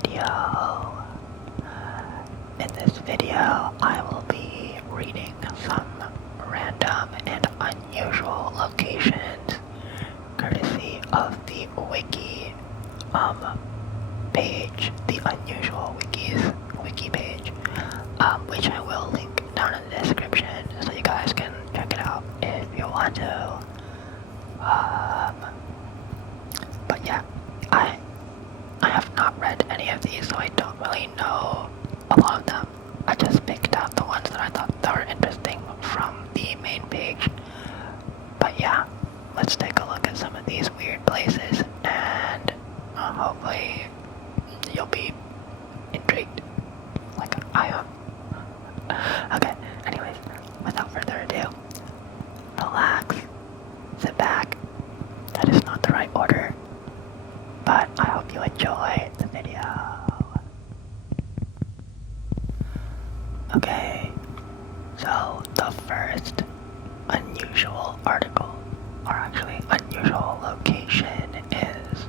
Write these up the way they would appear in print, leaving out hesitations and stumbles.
video. In this video, I will be reading some random and unusual locations courtesy of the wiki page, the unusual wiki page, which I will link down in the description so you guys can check it out if you want to. But yeah, I have not read any of these, so I don't really know a lot of them. I just picked out the ones that I thought that were interesting from the main page. But yeah, let's take a look at some of these weird places, and hopefully you'll be intrigued, like I am. Okay, anyways, without further ado, relax, sit back. That is not the right order, but I hope you enjoy the video. Okay, so the first unusual article, or actually unusual location, is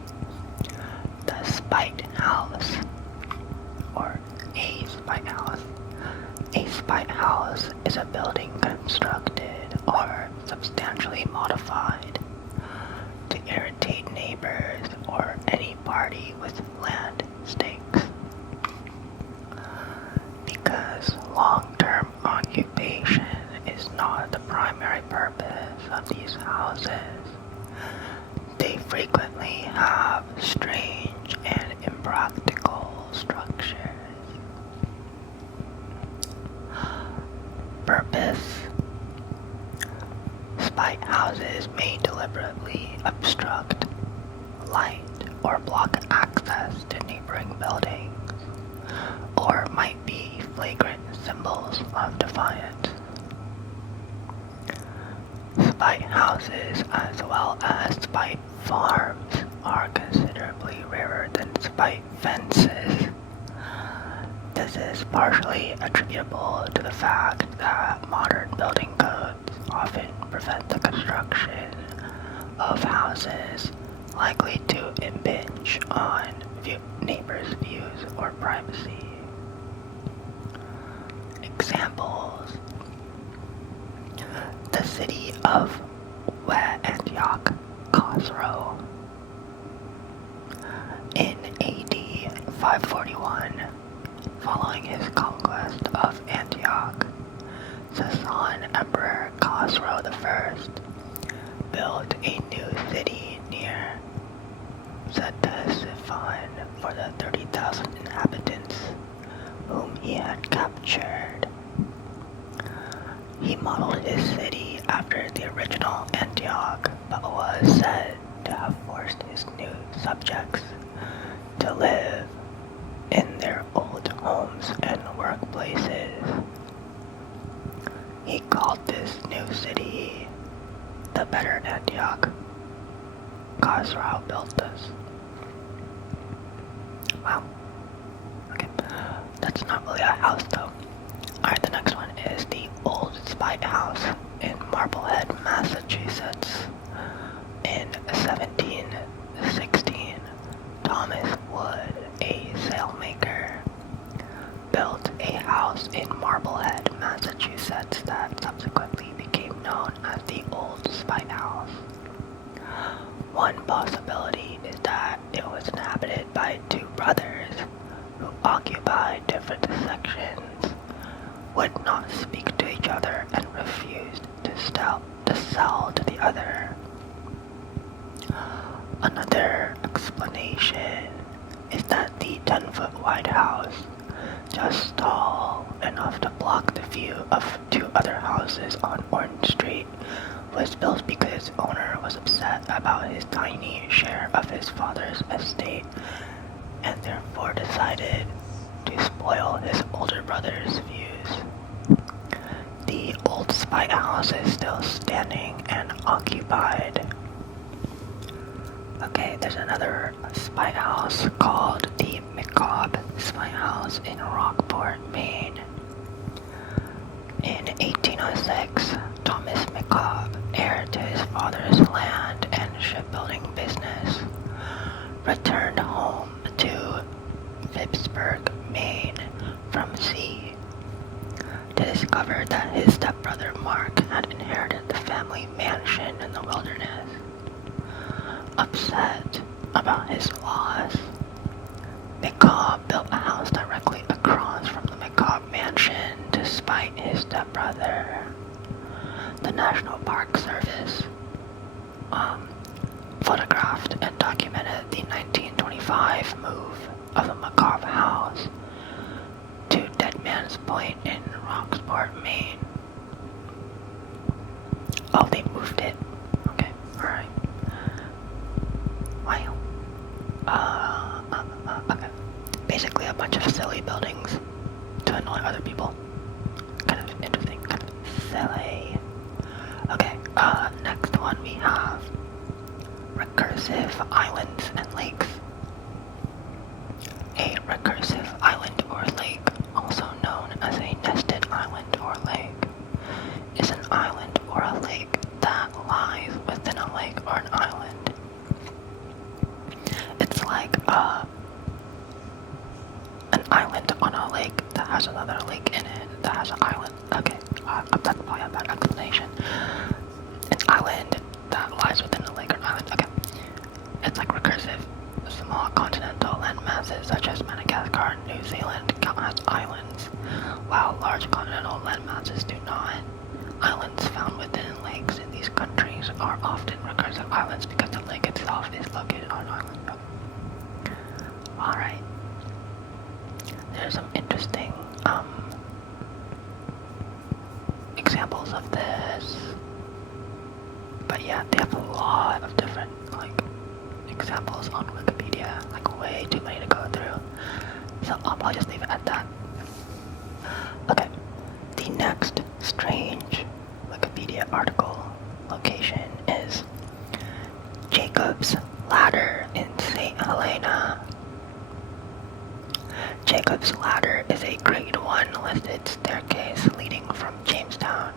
the Spite House, or a Spite House. A Spite House is a building constructed or substantially modified to irritate neighbors or any party with land stakes. Because long-term occupation is not the primary purpose of these houses, they frequently have strange and impractical structures. Purpose: Spite houses may deliberately obstruct light or block access to neighboring buildings, or might be flagrant symbols of defiance. Spite houses, as well as spite farms, are considerably rarer than spite fences. This is partially attributable to the fact that modern building codes often prevent the construction of houses likely to impinge on neighbors' views or privacy. Examples: the city of Antioch, Khosrow. In AD 541, following his conquest of Antioch, Sasan Emperor Khosrow I built a new city near Ctesiphon for the 30,000 inhabitants whom he had captured. He modeled his city after the original Antioch, but was said to have forced his new subjects to live in their old homes and workplaces. He called this new city the Better Antioch. Khosrow built this. Wow. Okay. That's not really a house though. Alright, the next one is the Old Spite House in Marblehead, Massachusetts. In 1716, Thomas Wood, a sailmaker, built a house in Marblehead, Massachusetts that subsequently became known as the Old Spite House. One possibility is that it was inhabited by two brothers who occupied different sections, would not speak to each other, and refused to sell to the other. Another explanation is that the 10-foot wide house, just tall enough to block the view of two other houses on Orange Street, was built because its owner was upset about his tiny share of his father's estate and therefore decided to spoil his older brother's views. The Old Spite House is still standing and occupied. Okay, there's another Spite House called the McCobb Spite House in Rockport, Maine. In 1806, Thomas McCobb, heir to his father's land and shipbuilding business, returned home to discovered that his stepbrother Mark had inherited the family mansion in the wilderness. Upset about his loss, McCaw built a house directly across from the McCaw mansion to spite his stepbrother. The National Park Service photographed and documented the 1925 move of the McCaw house to Dead Man's Point in Rocksport, Maine. Oh, they moved it. Okay, alright. Wow. Okay. Basically a bunch of silly buildings to annoy other people. Kind of interesting, kind of silly. Okay, next one we have recursive islands and lakes. A recursive island or lake, also known as a nested island or lake, is an island or a lake that lies within a lake or an island. It's like an island on a lake that has another lake in it that has an island. Okay, that's probably a bad explanation. An island that lies within a lake or an island. Okay, it's like recursive. Small continental land masses such as Madagascar and New Zealand count as islands, while large continental land masses do not. Islands found within lakes in these countries are often recursive islands because the lake itself is located on an island. Alright. There's some interesting examples of this. But yeah, they have a lot of different examples on Wikipedia, way too many to go through. So I'll probably just leave it at that. Okay, the next strange Wikipedia article location is Jacob's Ladder in St. Helena. Jacob's Ladder is a Grade 1 listed staircase leading from Jamestown,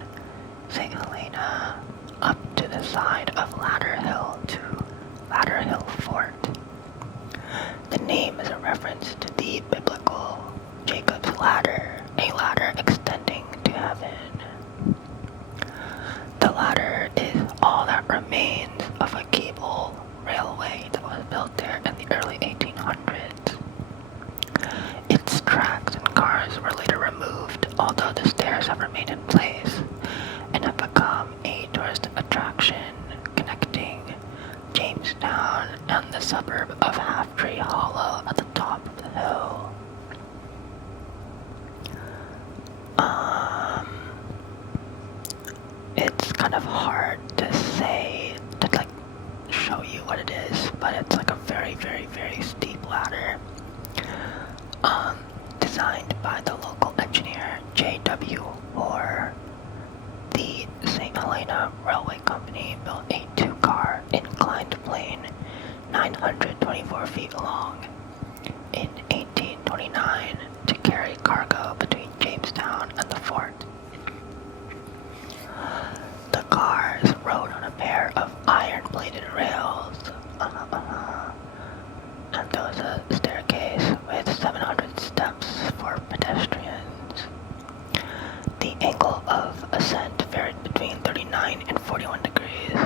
St. Helena, up to the side of Ladder Hill to Ladder Hill Fort. The name is a reference to the biblical Jacob's Ladder, a ladder extending to heaven. The ladder is all that remains of a cable railway that was built there in the early 1800s. Its tracks and cars were later removed, although the stairs have remained in place and have become a tourist attraction connecting Jamestown and the suburb of Half Tree Hollow at the top of the hill. It's kind of hard to say, to show you what it is, but it's a very, very, very steep ladder. Designed by the local engineer J.W. Orr. The St. Helena Railway Company built a two-car inclined plane 924 feet long in 1829 to carry cargo between Jamestown and the fort. The cars rode on a pair of iron-bladed rails, and there was a staircase with 700 steps for pedestrians. The angle of ascent varied between 39 and 41 degrees.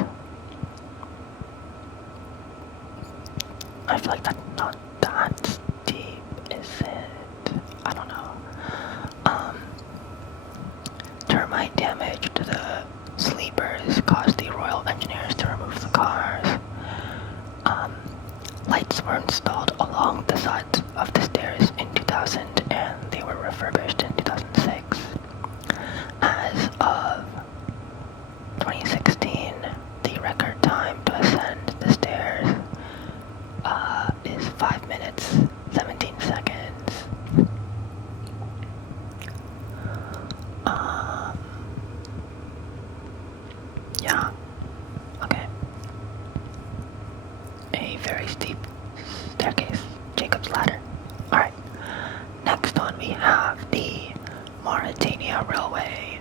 I feel like that's not that steep, is it? I don't know. Termite damage to the sleepers caused the Royal Engineers to remove the cars. Lights were installed along the sides of the stairs in 2000 and they were refurbished in 2006. As of 2016, the record time to ascend the stairs is 5 minutes, 17 seconds. Yeah. Okay. A very steep staircase. Jacob's Ladder. Alright. Next one we have the Mauritania Railway.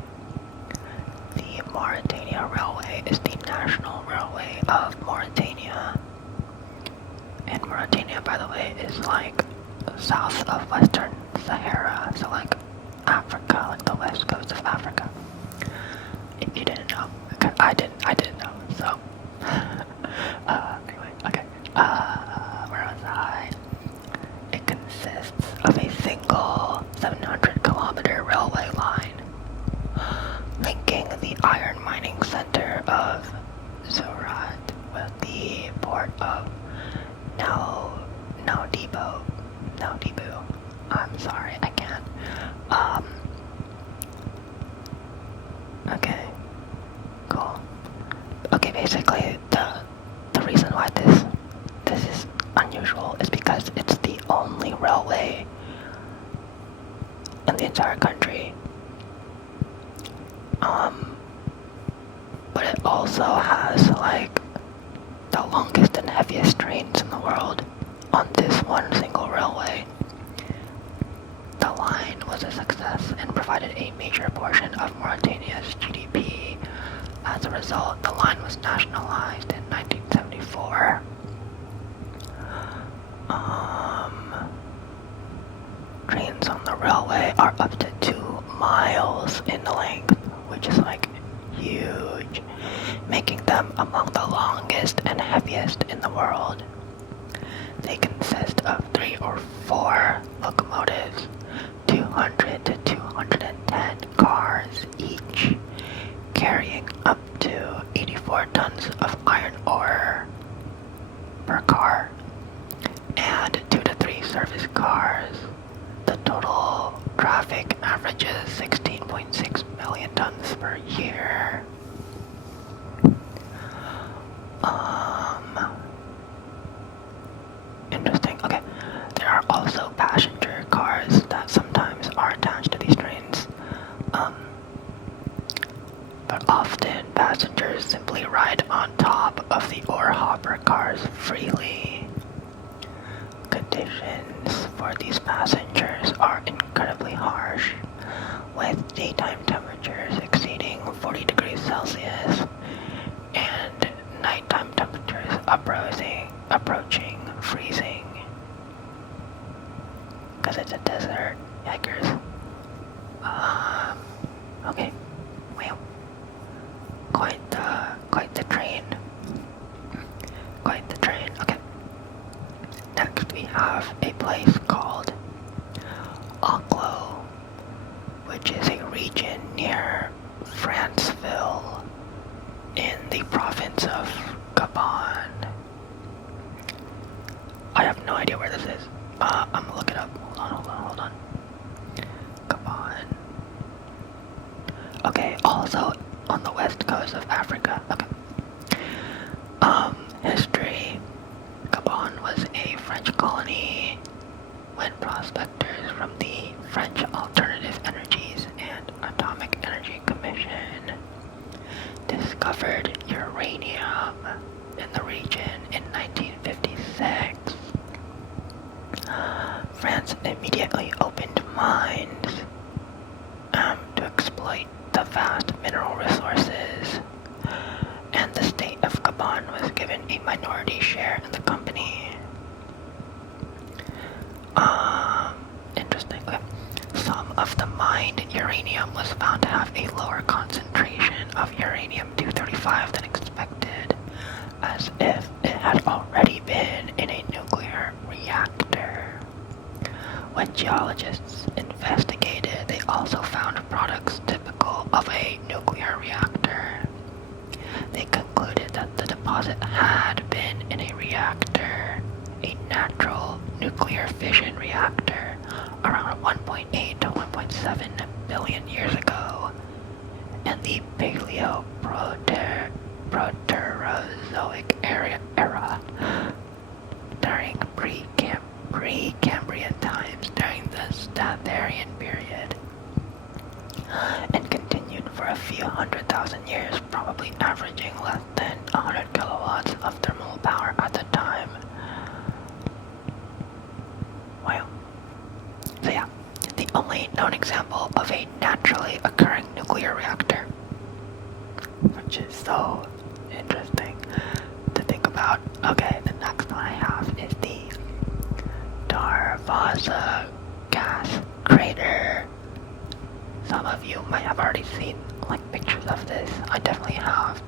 The Mauritania Railway is the national railway of Mauritania. And Mauritania, by the way, is south of Western Sahara, so Africa, like the west coast of Africa. If you didn't know, okay, I didn't know. So, anyway, okay. Where was I? It consists of a single 700-kilometer railway line linking the iron mining center of Surat with the port of Naudibu. I'm sorry, I can't. Okay, cool. Okay, basically the reason why this is unusual is because it's the only railway in the entire country. But it also has like the longest and heaviest trains in the world on this one single railway. The line was a success and provided a major portion of Mauritania's GDP. As a result, the line was nationalized in 1974. Trains on the railway are up to 2 miles in length, which is like huge, making them among the longest and heaviest in the world. They consist of 3 or 4 locomotives, 200 to 210 cars each, carrying up to 84 tons of iron ore per car, and 2 to 3 service cars. The total traffic averages 16.6 million tons per year. Interesting. Okay. There are also passenger cars that sometimes are attached to these trains. But often passengers simply ride on top of the ore hopper cars freely. Conditions for these passengers are incredibly harsh, with daytime temperatures exceeding 40 degrees Celsius and nighttime temperatures approaching freezing. Because it's a desert, yikers. Okay, well, quite the train. Quite the train. Okay. Next we have a place called Oklo, which is a region near Franceville in the province of Gabon. I have no idea where this is. I'm gonna look it up. Hold on. Gabon. Okay, also on the west coast of Africa. Okay. History. Gabon was a French colony when prospectors from the French Alternative Energies and Atomic Energy Commission discovered uranium in the region in 1956. France immediately opened mines to exploit the vast mineral resources, and the state of Gabon was given a minority share in the company. Interesting. Okay. Some of the mined uranium was found to have a lower concentration of uranium-235 than expected, as if it had already been in a nuclear reactor. When geologists investigated, they also found products typical of a nuclear reactor. They concluded that the deposit had been in a reactor, a natural nuclear fission reactor, around 1.8 to 1.7 billion years ago, in the Paleoproterozoic era, during Precambrian times, during the Statherian period, and continued for a few 100,000 years, probably averaging less than 100 kilowatts of thermal power at the time. Wow. So yeah, the only known example of a naturally occurring nuclear reactor, which is so interesting to think about. Okay, the next one I have is the Darvaza gas crater some of you might have already seen like pictures of this. I definitely have.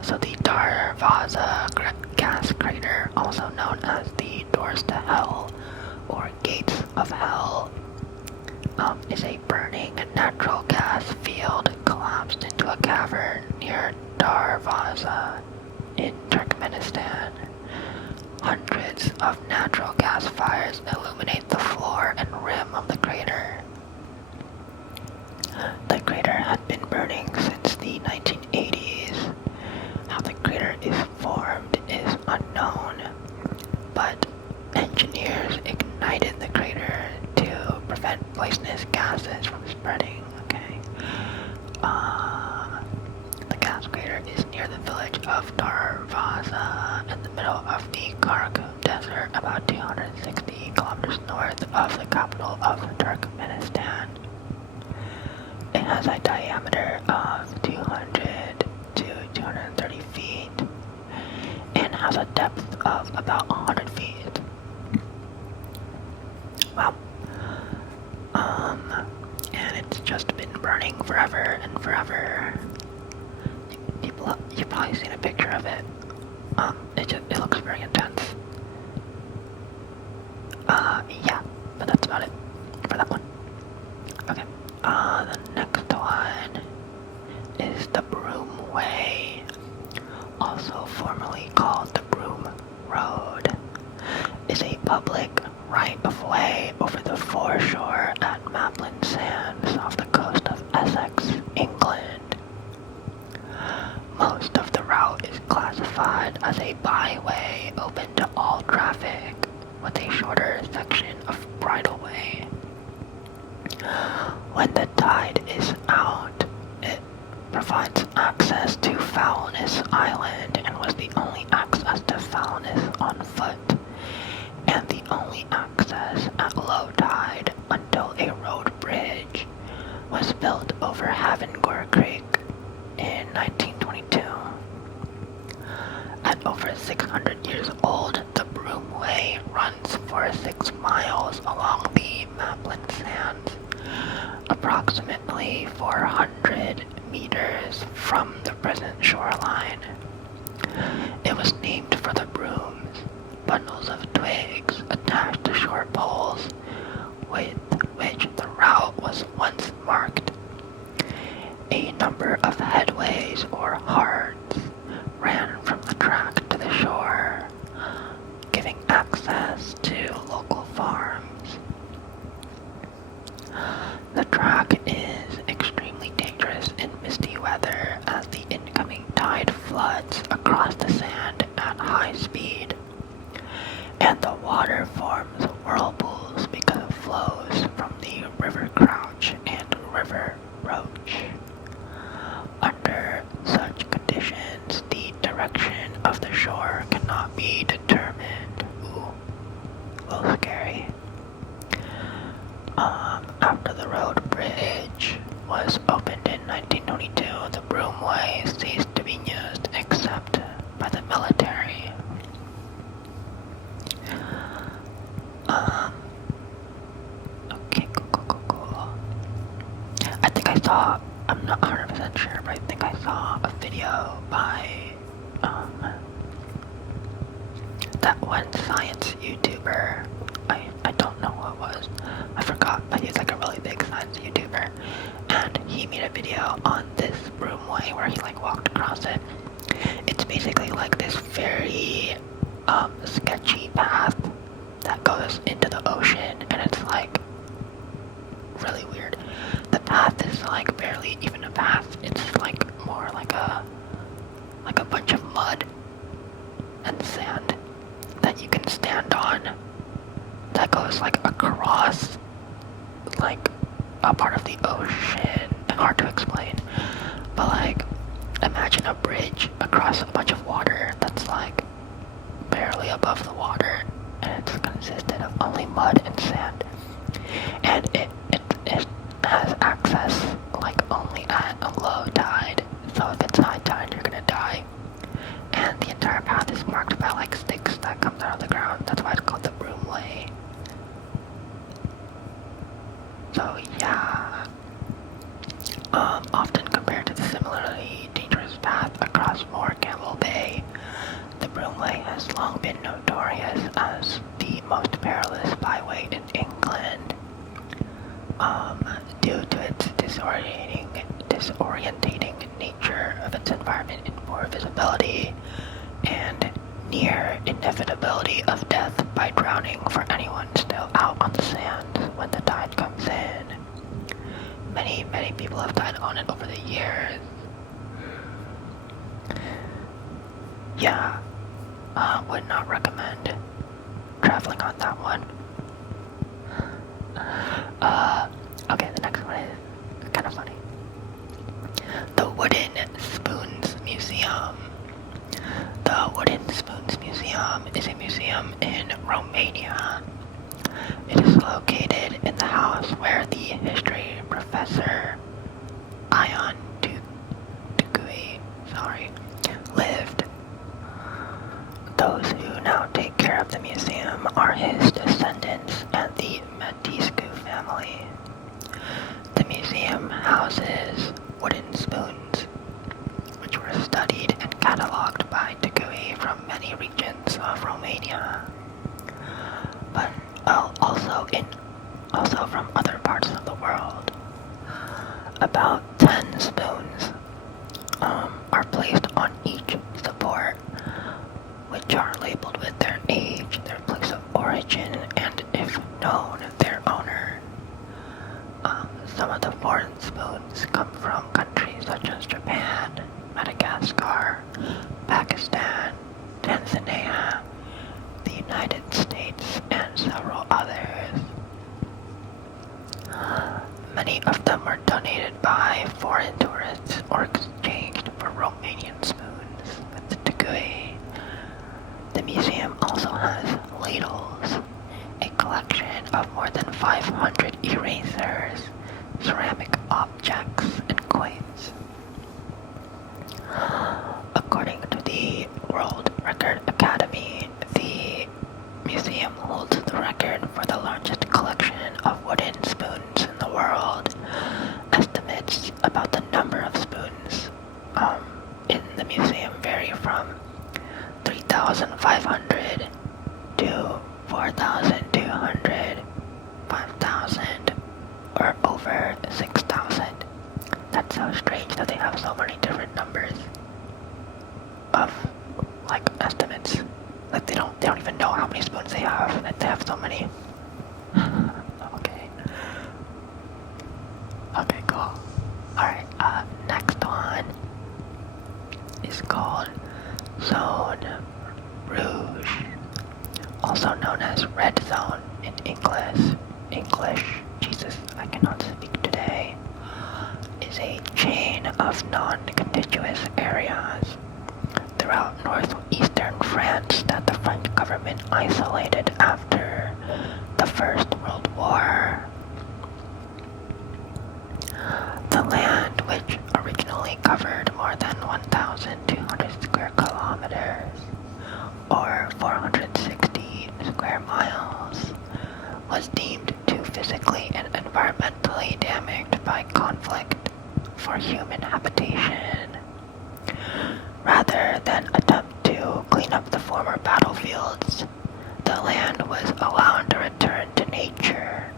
So the Darvaza gas crater, also known as the Doors to Hell or Gates of Hell, is a burning natural gas field collapsed into a cavern near Darvaza in Turkmenistan. Hundreds of natural gas fires illuminate the floor and rim of the crater. The crater had been burning since the 1980s. How the crater is formed is unknown, but engineers ignited the crater to prevent poisonous gases from spreading. Okay. The gas crater is near the village of Darvaza in the middle of the Karakum Desert, about 260 kilometers north of the capital of Turkmenistan. It has a diameter of 200 to 230 feet and has a depth of about 100 feet. Wow. And it's just been burning forever and forever. You've probably seen a picture of it. It looks very intense. Yeah, but that's about it for that one. Okay. The next one is the Broomway, also formerly called the Broom Road, is a public right-of-way over the foreshore at Maplin Sands off the coast of Essex, England. Most of the route is classified as a byway open to all traffic, with a shorter section of bridleway. When the tide is out, it provides access to Foulness Island and was the only access to Foulness on foot, and the only access at low tide until a road bridge was built over Havengor Creek in 1922. At over 600 years old, the Broomway runs for 6 miles along the Maplin Sands, approximately 400 meters from the present shoreline. It was named for the brooms, bundles of twigs attached to short poles, with which the route was once marked. A number of headways or hearts ran from the track to the shore, giving access to local farms. The track is extremely dangerous in misty weather as the incoming tide floods across the sand at high speed, and the water forms whirlpools because of flows from the River Crouch and River Rouge. Under such conditions, the direction of the shore cannot be determined. Ooh, a little scary. After the road bridge was opened in 1922, the Broomway ceased to be used except by the military. Okay, cool. I think I saw, I'm not 100% sure, but I think I saw a video by, that one science YouTuber. I don't know who it was. I forgot, but he's like a really big science YouTuber. And he made a video on this Broomway where he like walked across it. It's basically like this very sketchy path that goes into the ocean, and it's like really weird. The path is like barely even a path. It's like more like a bunch of mud and sand that you can stand on, that goes like across like a part of the ocean. Hard to explain, but like imagine a bridge across a bunch of water that's like barely above the water, and it's consisted of only mud and sand, and it has access like only at a low tide. So if it's high tide, you're gonna die. And the entire path is marked by like sticks that come out of the ground. That's why it's called the Broomway. So yeah, disorientating nature of its environment in poor visibility, and near inevitability of death by drowning for anyone still out on the sand when the tide comes in. Many, many people have died on it over the years. Yeah, would not recommend traveling on that one. Okay, the next one is kind of funny. The Wooden Spoons Museum. The Wooden Spoons Museum is a museum in Romania. It is located in the house where the history professor Ion Tugui, lived. Those who now take care of the museum are his descendants and the Matiscu family. The museum houses wooden spoons, which were studied and catalogued by Tugui from many regions of Romania, but also from other parts of the world. About 10 spoons are placed on each support, which are labeled with their age, their place of origin, and, if known, their owner. Some of the foreign spoons come from countries such as Japan, Madagascar, Pakistan, Tanzania, the United States, and several others. Many of them are donated by foreign tourists or exchanged for Romanian spoons with the Tugui. The museum also has ladles, a collection of more than 500 erasers, ceramic objects, and coins. According to the World Record Academy, the museum holds the record for the largest collection of wooden spoons in the world. Estimates about the number of spoons in the museum vary from 3,500 to 4,200, 5,000, or over 6,000. That's so strange that they have so many different numbers of, estimates. They don't even know how many spoons they have, and they have so many. Okay, cool. Alright, next one is called Zone Rouge, also known as Red Zone in English. Jesus, I cannot speak today. Is a chain of non-contiguous areas throughout northeastern France that the French government isolated after the First World War. The land, which originally covered more than 1,200 square kilometers, or 460 square miles, was deemed too physically and environmentally damaged by conflict for human habitation. Rather than attempt to clean up the former battlefields, the land was allowed to return to nature.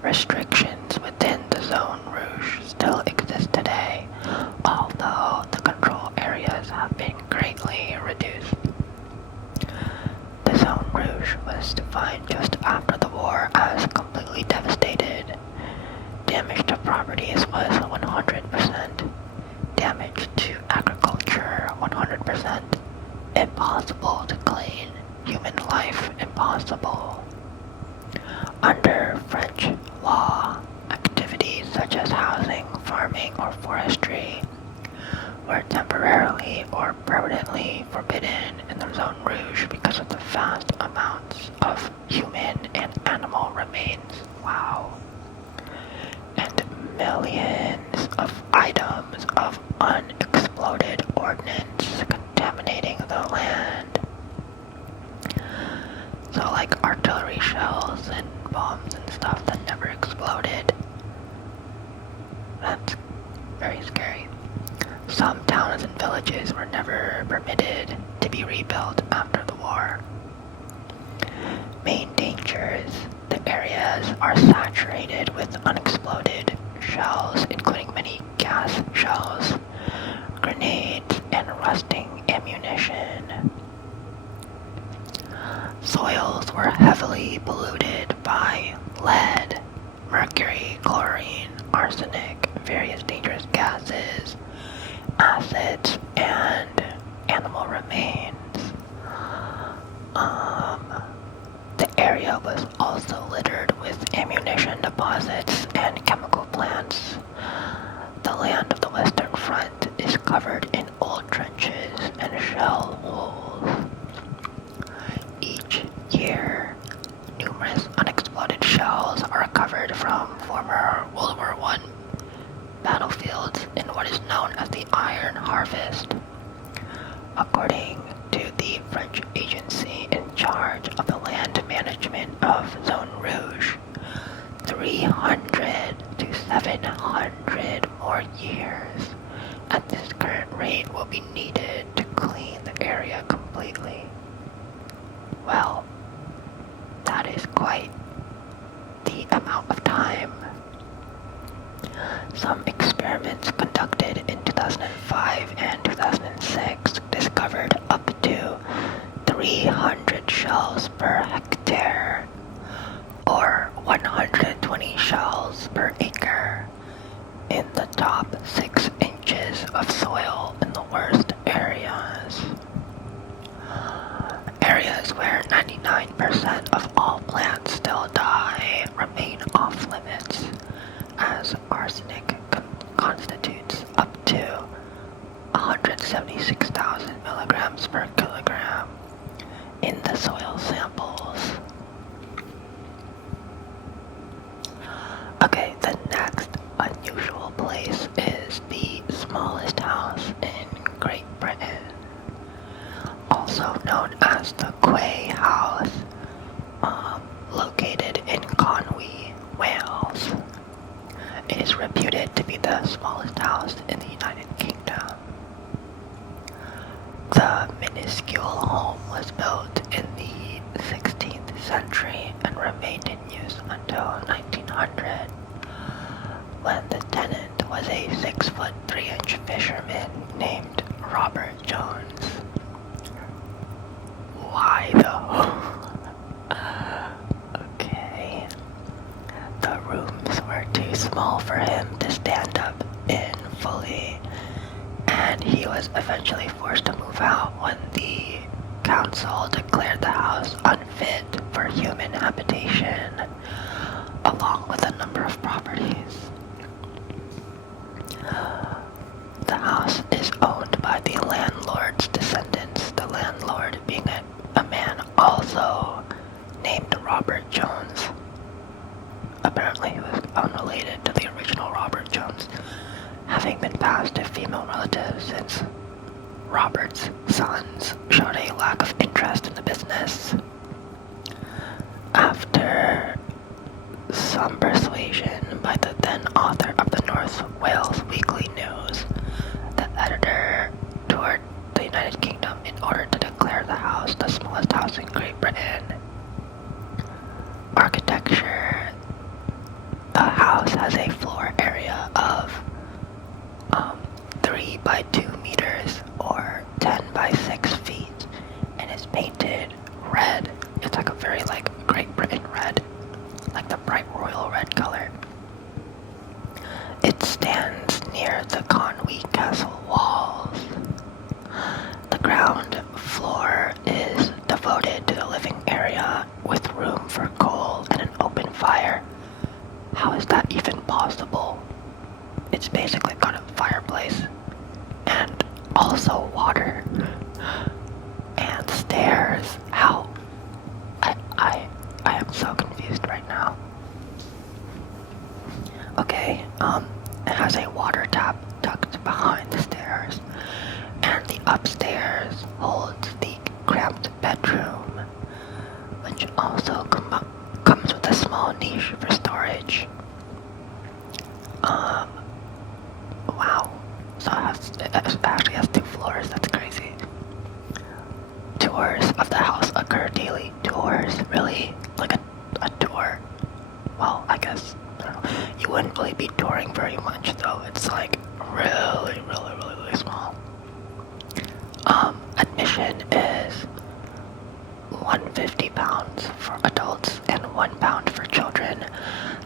Restrictions within the Zone Rouge still exist today, although the control areas have been greatly reduced. The Zone Rouge was defined just after the war as completely devastated. Damage to properties was 100%. Damage to agriculture 100%. Impossible to clean. Human life impossible. Under French law, activities such as housing, farming, or forestry were temporarily or permanently forbidden in the Zone Rouge because of the vast amounts of human and animal remains. Wow. And millions of items of unexploded ordnance contaminating the land. So artillery shells and bombs and stuff that never exploded. That's very scary. Some towns and villages were never permitted to be rebuilt after the war. Main dangers: the areas are saturated with unexploded exploded shells, including many gas shells, grenades, and rusting ammunition. Soils were heavily polluted by lead, mercury, chlorine, arsenic, various dangerous gases, acids, and animal remains. The area was also littered with ammunition deposits and chemical plants. The land of the Western Front is covered in old trenches and shell holes. Each year, numerous unexploded shells are recovered from former World War I battlefields in what is known as the Iron Harvest. According to the French agency in charge of the land management of Zone Rouge, 300 to 700 more years at this current rate will be needed to clean the area completely. Well, that is quite the amount of time. Some experiments conducted in 2005 and 2006 discovered up to 300 shells per hectare, or 120 shells per acre, in the top 6 inches of soil in the worst areas. Areas where 99% of all plants still die remain off limits, as arsenic constitutes up to 176,000 milligrams per kilogram in the soil samples. Okay, the next unusual place is the smallest house in Great Britain, also known as the Quay House, located in Conwy, Wales. It is reputed to be the smallest house in the United Kingdom. The minuscule home was built in the 16th century and remained in use until 1900, when the tenant was a 6' 3" fisherman named Robert Jones. Why though? Okay. The rooms were too small for him to stand up in fully, and he was eventually forced to move out when the council declared the house unfit for human habitation, along with a number of properties. The house is owned by the landlord's descendants, the landlord being a man also named Robert Jones. Apparently he was unrelated to the original Robert Jones, having been passed to female relatives since Robert's sons showed a lack of interest in the business. After some persuasion by the then author of the North Wales Weekly News, the editor toured the United Kingdom in order to declare the house the smallest house in Great Britain. Architecture: the house has a floor area of 3 by 2 meters or 10 by 6 feet and is painted red. It's like a very Great Britain red, like the bright royal red color. It stands near the Conwy Castle walls. The ground floor is devoted to the living area with room for coal and an open fire. How is that even possible? It's basically got a fireplace and also water and stairs. How? I am so confused right now. Okay, it has a water tap tucked behind the stairs, and the upstairs holds the cramped bedroom, which also comes with a small niche for storage. Wow. So it actually has 2 floors. That's crazy. Tours of the house occur daily. Tours? Really? Like a tour? Well, I guess, I don't know. You wouldn't really be touring very much though. It's like really, really, really, really small. Admission is £150 for adults and £1 for children.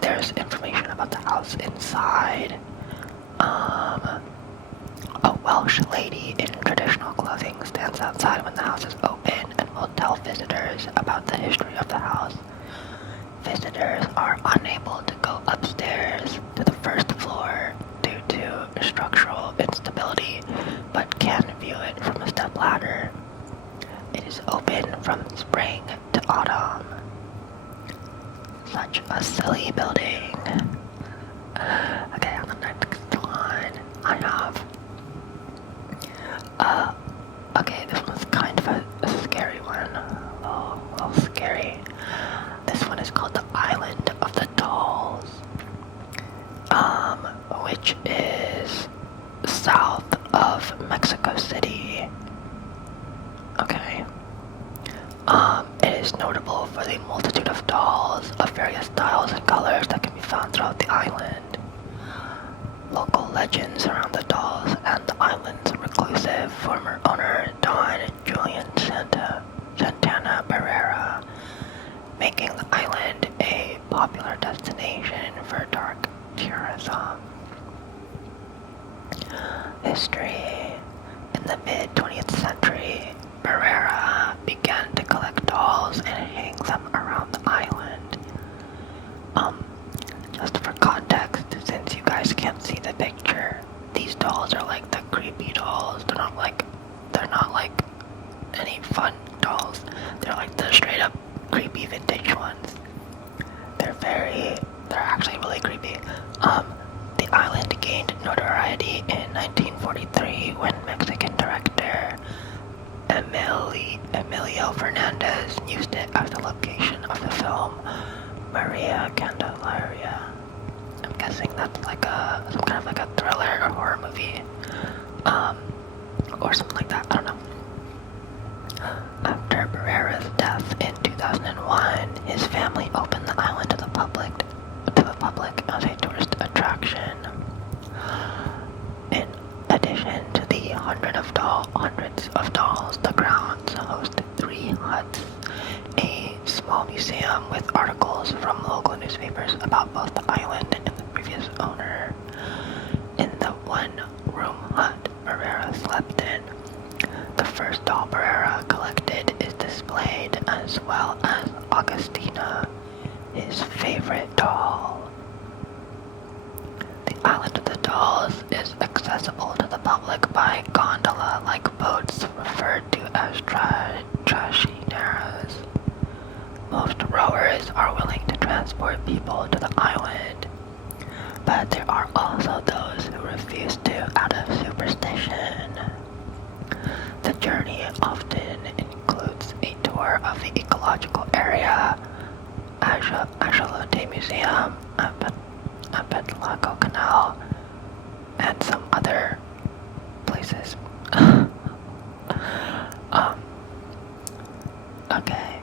There's information about the house inside. A Welsh lady in traditional clothing stands outside when the house is open and will tell visitors about the history of the house. Visitors are unable to go upstairs to the first floor due to structural instability, but can view it from a stepladder. It is open from spring to autumn. Such a silly building. Okay, on the next one, I have okay, this one's kind of a scary one. A little scary. This one is called the Island of the Dolls, which is south of Mexico City. Okay. It is notable for the multitude of dolls of various styles and colors that can be found throughout the island. Local legends around the dolls and the island's reclusive former owner Don Julian Santana Barrera, making the island a popular destination for dark tourism. History. In the mid-20th century, Barrera began to collect dolls and hang them around the island. Just for context, since you guys can't see the picture, these dolls are like the creepy dolls. They're not like any fun dolls. They're like the straight up creepy vintage ones. They're actually really creepy. The island gained notoriety in 1943 when Mexican director Emilio Fernandez used it as the location of the film Maria Candelaria. I'm guessing that's like some kind of like a thriller or horror movie, or something like that. I don't know. After Barrera's death in 2001, his family opened the island to the public as a tourist attraction. In addition to the hundreds of dolls, the grounds host 3 huts, a small museum with articles from local newspapers about both the island and the previous owner. In the one-room hut Barrera slept in, the first doll Barrera collected is displayed, as well as Augustina, his favorite doll. The Island of the Dolls is accessible to the public by gondola-like boats referred to as trashineras. Most rowers are willing to transport people to the island, but there are also those who refuse to out of superstition. The journey often includes a tour of the ecological area, Axolote Museum, Apetlago Canal, and some other places. Okay.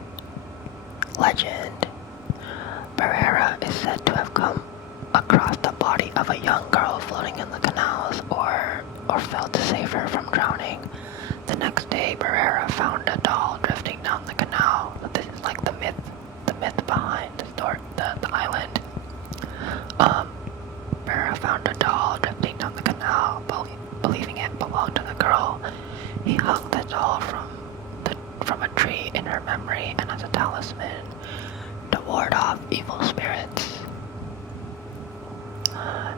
Legend. Barrera is said to have come across the body of a young girl floating in the canals or failed to save her from drowning. The next day, Barrera found a doll drifting down the canal. But this is like the myth behind the island. Barrera found a doll drifting down the canal, believing it belonged to the girl. He hung the doll from a tree in her memory and as a talisman to ward off evil spirits.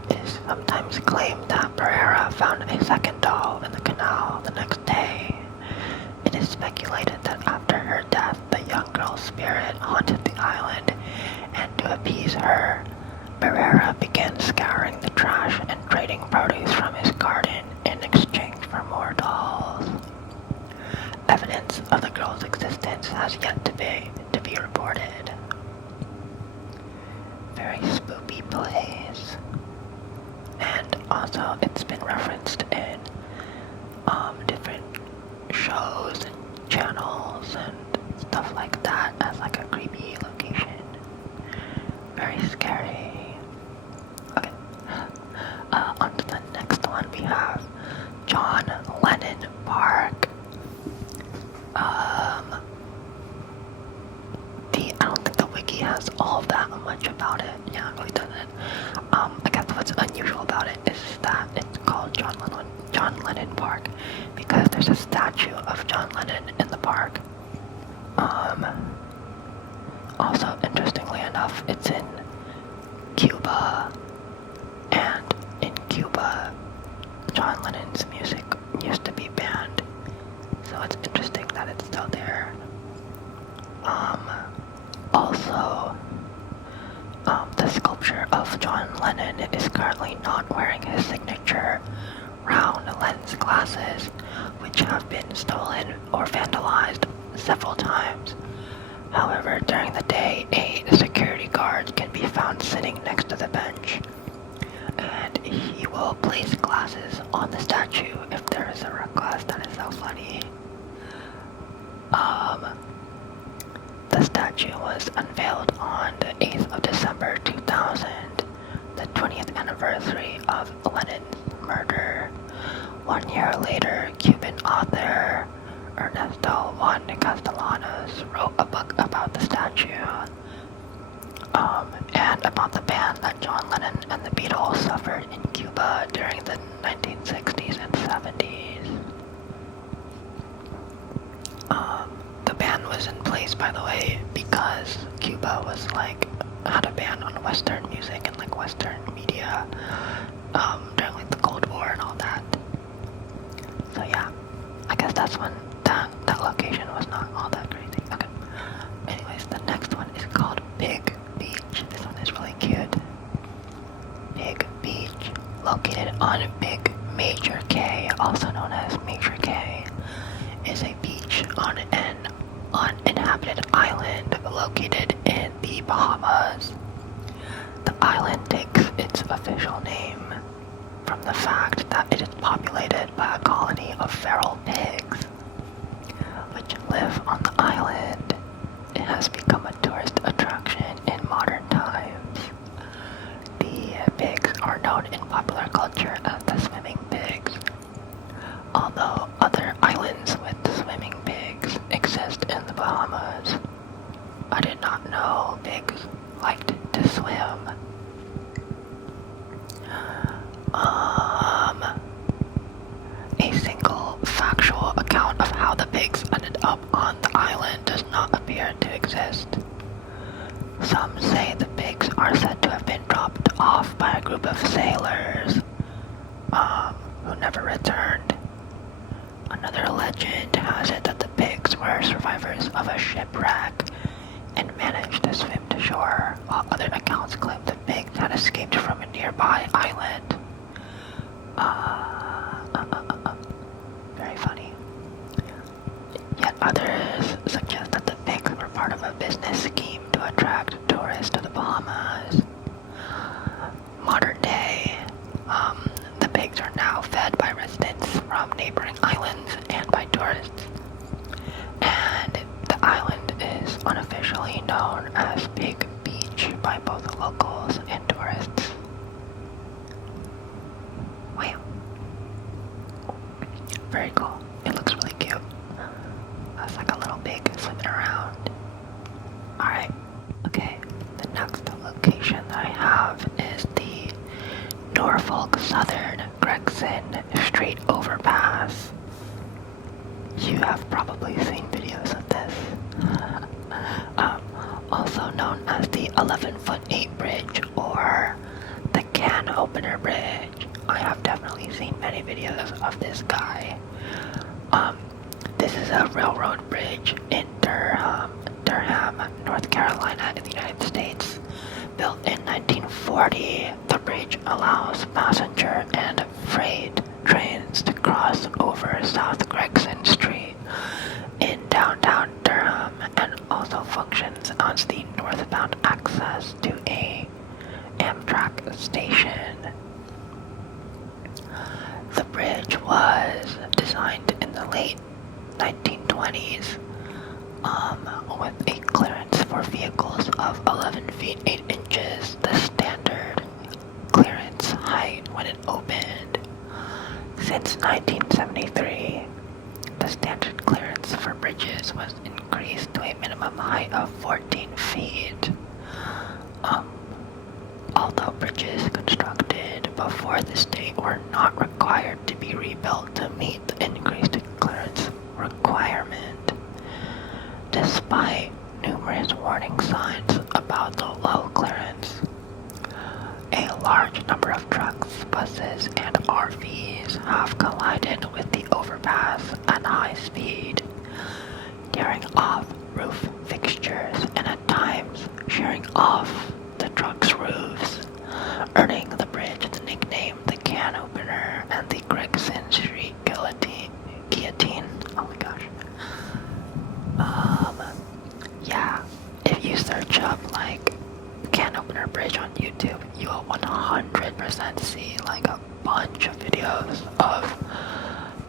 It is sometimes claimed that Barrera found a second doll in the canal the next day. It is speculated that after her death, the young girl's spirit haunted the island, and to appease her, Barrera began scouring the trash and trading produce from his garden in exchange for more dolls. Evidence of the girl's existence has yet to be reported. Very spooky place. And also it's been referenced in different shows and channels and stuff like that as like a creepy location. Very scary. Okay. that it's called John Lennon Park because there's a statue of John Lennon in the park. Also, interestingly enough, it's in Cuba, and in Cuba, John Lennon's music used to be banned, so it's interesting that it's still there. Also, the sculpture of John Lennon is currently not wearing his signature round lens glasses, which have been stolen or vandalized several times. However, during the day, a security guard can be found sitting next to the bench, and he will place glasses on the statue if there is a request. That is so funny. The statue was unveiled on the 8th of December 2000, the 20th anniversary of Lennon's murder. 1 year later, Cuban author Ernesto Juan Castellanos wrote a book about the statue, and about the ban that John Lennon and the Beatles suffered in Cuba during the 1960s and 70s. The ban was in place, by the way, because Cuba was had a ban on Western music and Western media during the Cold War and all that. So yeah, I guess that's when that location was not all that crazy. Okay. Anyways, the next one is called Big Beach. This one is really cute. Big Beach, located on Big Major K, also known as Major K, is a beach on an uninhabited island located in the Bahamas. The island takes its official name from the fact that it is populated by a colony of feral pigs, which live on the island. It has become a tourist attraction in modern times. The pigs are known in popular culture as the swimming pigs, although other islands with swimming pigs exist in the Bahamas. I did not know pigs liked to swim. A single factual account of how the pigs ended up on the island does not appear to exist. Some say the pigs are said to have been dropped off by a group of sailors who never returned. Another legend has it that the pigs were survivors of a shipwreck and managed to swim to shore, while other accounts claim the pigs had escaped from a nearby island. Very funny. Yet others suggest that the pigs were part of a business scheme to attract tourists to the Bahamas. Modern day, the pigs are now fed by residents from neighboring islands and by tourists. And the island is unofficially known as Big Beach by both locals and tourists. Wow. Very cool. It looks really cute. It's like a little pig swimming around. Alright. Okay. The next location that I have is the Norfolk Southern Gregson Strait Overpass. You have probably seen videos of this. Also known as the 11'8" bridge or the Can Opener Bridge. I have definitely seen many videos of this guy. This is a railroad bridge in Durham, North Carolina in the United States. Built in 1940, the bridge allows passenger and freight trains to cross over South Gregson Street in downtown Durham and also functions as the northbound access to a Amtrak station. The bridge was designed in the late 1920s with a clearance for vehicles of 11 feet 8 inches, the standard clearance height when it opened. Since 1973, the standard clearance for bridges was increased to a minimum height of 14 feet. Although bridges constructed before this date were not required to be rebuilt to meet the increased clearance requirement. Despite numerous warning signs about the low clearance, a large number of trucks, buses, and RVs have collided with the overpass at high speed, tearing off roof fixtures and at times shearing off the truck's roofs, earning the bridge the nickname the Can Opener and the Gregson Street Guillotine. Oh my gosh. Yeah, if you search up like Can Opener Bridge on YouTube, you will 100% see like a bunch of videos of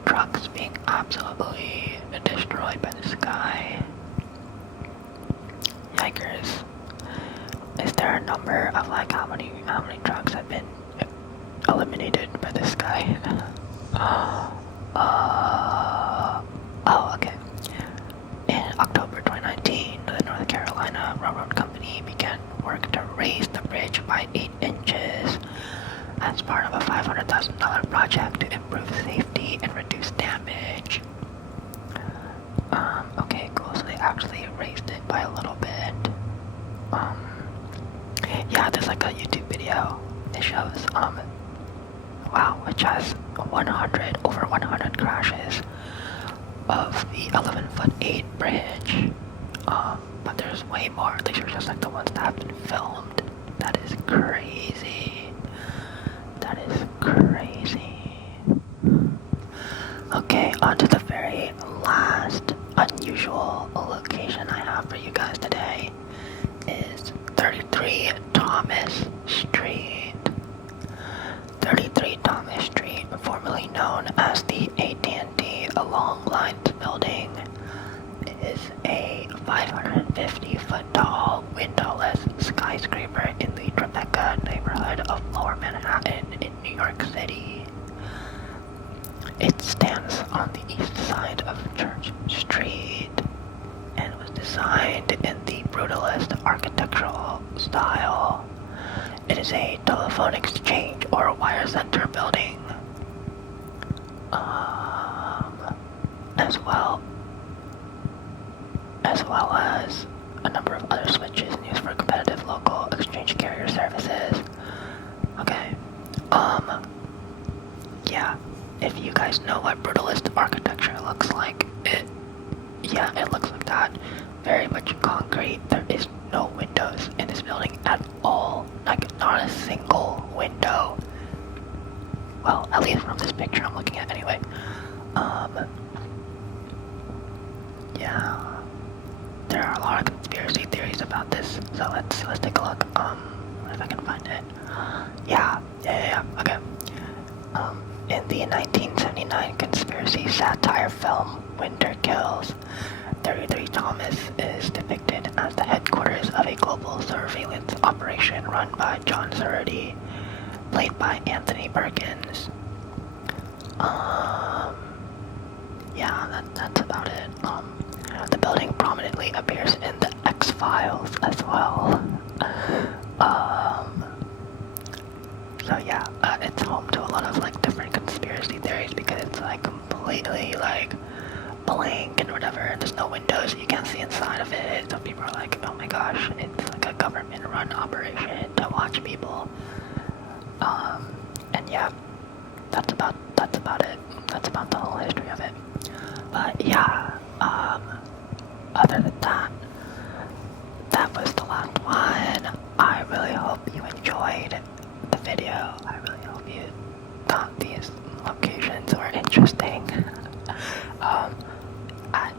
trucks being absolutely destroyed by this guy. Yikers. Is there a number of like how many trucks have been eliminated by this guy? Oh, okay. In October 2019, the North Carolina Railroad Company began work to raise the bridge by 8 inches as part of a $500,000 project to improve safety and reduce damage. Okay, cool. So they actually raised it by a little bit. Yeah, there's like a YouTube video. It shows, wow, which has over 100 crashes of the 11'8" bridge. But there's way more. These are just like the ones that have been filmed. That is crazy. That is crazy. Okay, on to the very last unusual location I have for you guys today is 33 Thomas Street. 33 Thomas Street, formerly known as the AT&T Long Lines Building, is a 550-foot tall, windowless skyscraper in the Tribeca neighborhood of Lower Manhattan in New York City. It stands on the east side of Church Street and was designed in the brutalist architectural style. It is a telephone exchange or wire center building, as well as a number of other switches used for competitive local exchange carrier services. Okay, yeah, if you guys know what brutalist architecture looks like, it looks like that. Very much concrete. There is no windows in this building at all. Like, not a single window. Well, at least from this picture I'm looking at anyway. Yeah. There are a lot of conspiracy theories about this, so let's take a look. If I can find it. Yeah, okay. In the 1979 conspiracy satire film Winter Kills, 33 Thomas is depicted as the headquarters of a global surveillance operation run by John Cerruti, played by Anthony Perkins. Yeah, that's about it. The building prominently appears in the X-Files as well. So yeah, it's home to a lot of like different conspiracy theories because it's like completely like blank and whatever. There's no windows, you can't see inside of it. So people are like, oh my gosh, it's like a government-run operation to watch people. And yeah, that's about it. That's about the whole history of it. But yeah, other than that, that was the last one. I really hope you enjoyed the video. I really hope you thought these locations were interesting.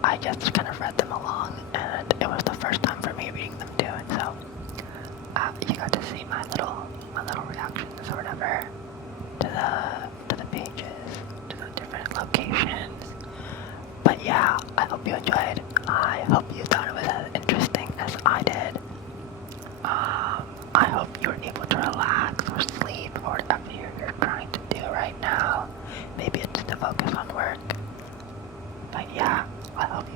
I just kind of read them along, and it was the first time for me reading them too, and so you got to see my little reactions or whatever to the pages, to the different locations. But yeah, I hope you enjoyed. I hope you thought it was as interesting as I did. I hope you were able to relax or sleep or whatever you're trying to do right now. Maybe it's to focus on work. But yeah, I hope